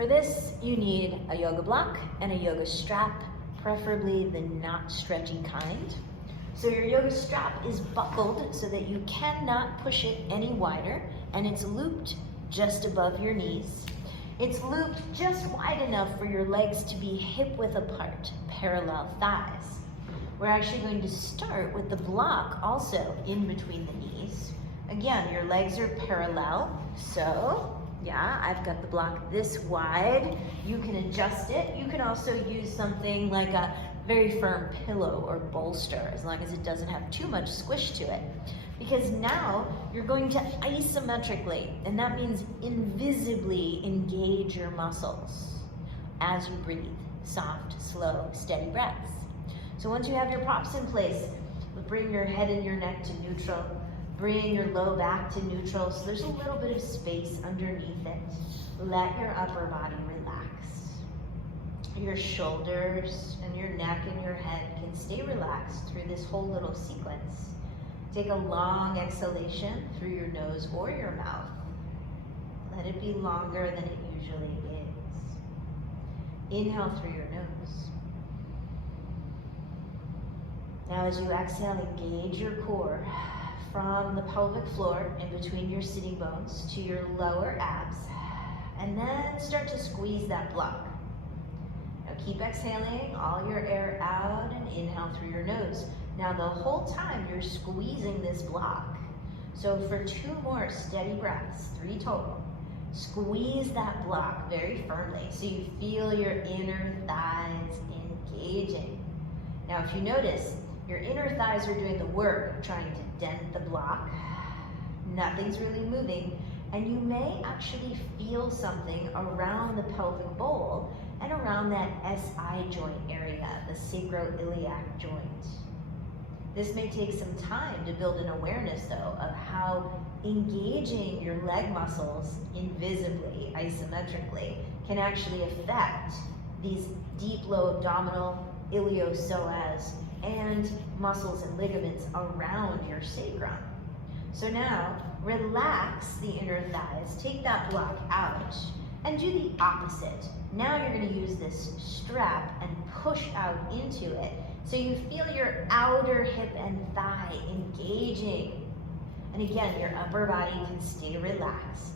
For this, you need a yoga block and a yoga strap, preferably the not stretchy kind. So your yoga strap is buckled so that you cannot push it any wider, and it's looped just above your knees. It's looped just wide enough for your legs to be hip-width apart, parallel thighs. We're actually going to start with the block also in between the knees. Again, your legs are parallel, so yeah, I've got the block this wide. You can adjust it. You can also use something like a very firm pillow or bolster, as long as it doesn't have too much squish to it. Because now you're going to isometrically, and that means invisibly engage your muscles as you breathe. Soft, slow, steady breaths. So once you have your props in place, bring your head and your neck to neutral. Bring your low back to neutral, so there's a little bit of space underneath it. Let your upper body relax. Your shoulders and your neck and your head can stay relaxed through this whole little sequence. Take a long exhalation through your nose or your mouth. Let it be longer than it usually is. Inhale through your nose. Now as you exhale, engage your core from the pelvic floor in between your sitting bones to your lower abs, and then start to squeeze that block. Now keep exhaling all your air out and inhale through your nose. Now the whole time you're squeezing this block. So for 2 more steady breaths, 3 total, squeeze that block very firmly so you feel your inner thighs engaging. Now if you notice, your inner thighs are doing the work of trying to dent the block. Nothing's really moving, and you may actually feel something around the pelvic bowl and around that SI joint area, the sacroiliac joint. This may take some time to build an awareness, though, of how engaging your leg muscles invisibly, isometrically, can actually affect these deep low abdominal, iliopsoas, and muscles and ligaments around your sacrum. So now, relax the inner thighs, take that block out, and do the opposite. Now you're going to use this strap and push out into it, so you feel your outer hip and thigh engaging. And again, your upper body can stay relaxed.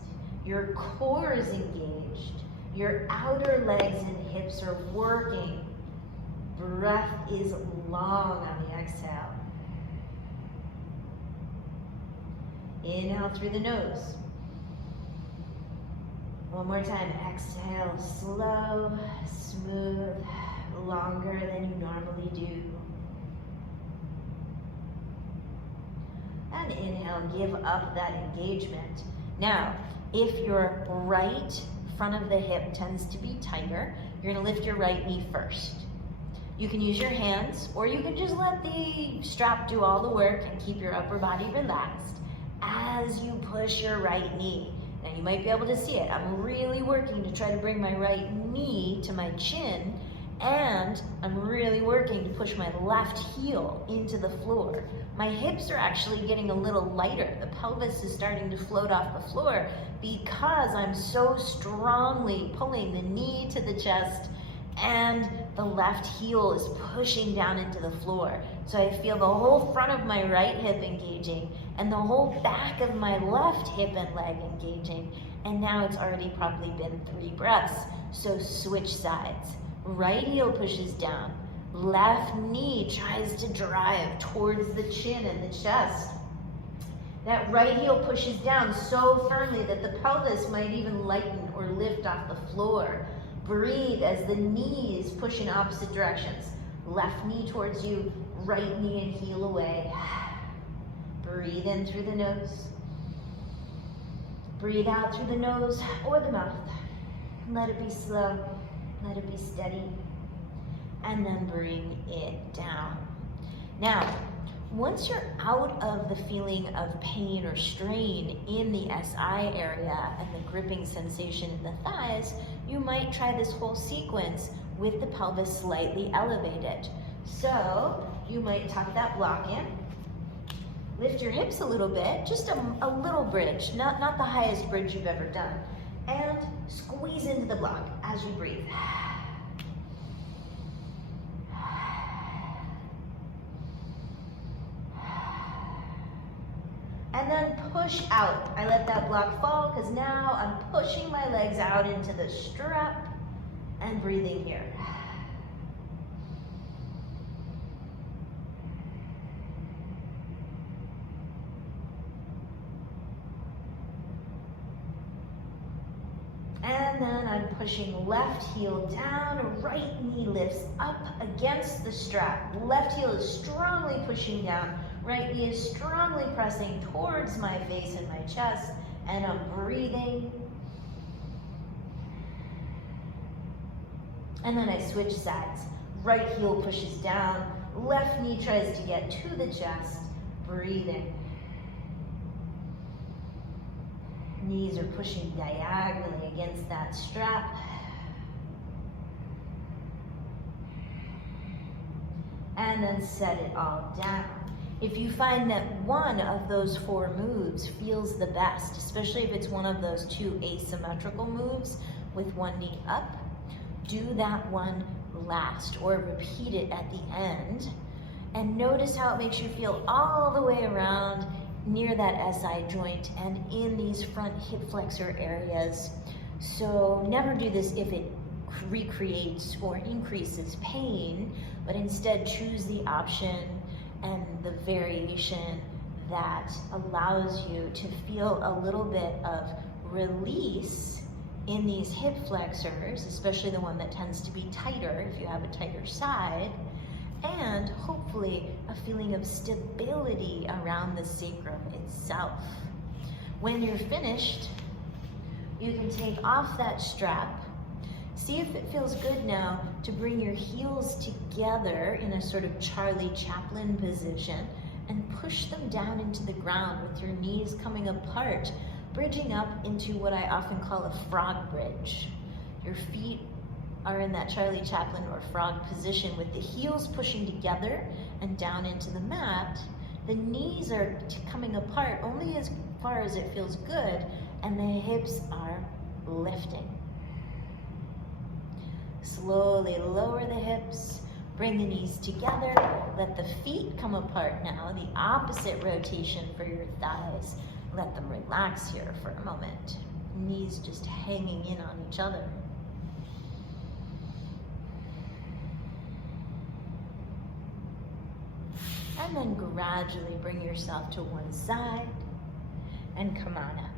Your core is engaged. Your outer legs and hips are working. Breath is long on the exhale. Inhale through the nose. One more time. Exhale, slow, smooth, longer than you normally do. And inhale, give up that engagement. Now, if your right front of the hip tends to be tighter, you're going to lift your right knee first. You can use your hands, or you can just let the strap do all the work and keep your upper body relaxed as you push your right knee. Now you might be able to see it. I'm really working to try to bring my right knee to my chin, and I'm really working to push my left heel into the floor. My hips are actually getting a little lighter. The pelvis is starting to float off the floor because I'm so strongly pulling the knee to the chest, and the left heel is pushing down into the floor. So I feel the whole front of my right hip engaging and the whole back of my left hip and leg engaging. And now it's already probably been 3 breaths. So switch sides. Right heel pushes down. Left knee tries to drive towards the chin and the chest. That right heel pushes down so firmly that the pelvis might even lighten or lift off the floor. Breathe as the knees push in opposite directions. Left knee towards you, right knee and heel away. Breathe in through the nose. Breathe out through the nose or the mouth. Let it be slow. Let it be steady. And then bring it down. Now, once you're out of the feeling of pain or strain in the SI area and the gripping sensation in the thighs, you might try this whole sequence with the pelvis slightly elevated. So you might tuck that block in, lift your hips a little bit, just a little bridge, not the highest bridge you've ever done. And squeeze into the block as you breathe. And then push out. I let that block fall because now I'm pushing my legs out into the strap and breathing here. And then I'm pushing left heel down, right knee lifts up against the strap. Left heel is strongly pushing down, right knee is strongly pressing towards my face and my chest, and I'm breathing. And then I switch sides. Right heel pushes down, left knee tries to get to the chest, breathing. Knees are pushing diagonally against that strap. And then set it all down. If you find that one of those 4 moves feels the best, especially if it's one of those 2 asymmetrical moves with one knee up, do that one last or repeat it at the end. And notice how it makes you feel all the way around near that SI joint and in these front hip flexor areas. So never do this if it recreates or increases pain, but instead choose the option and the variation that allows you to feel a little bit of release in these hip flexors, especially the one that tends to be tighter if you have a tighter side, and hopefully a feeling of stability around the sacrum itself. When you're finished, you can take off that strap. See if it feels good now to bring your heels together in a sort of Charlie Chaplin position and push them down into the ground with your knees coming apart, bridging up into what I often call a frog bridge. Your feet are in that Charlie Chaplin or frog position with the heels pushing together and down into the mat. The knees are coming apart only as far as it feels good, and the hips are lifting. Slowly lower the hips, bring the knees together, let the feet come apart now, the opposite rotation for your thighs. Let them relax here for a moment. Knees just hanging in on each other. And then gradually bring yourself to one side and come on up.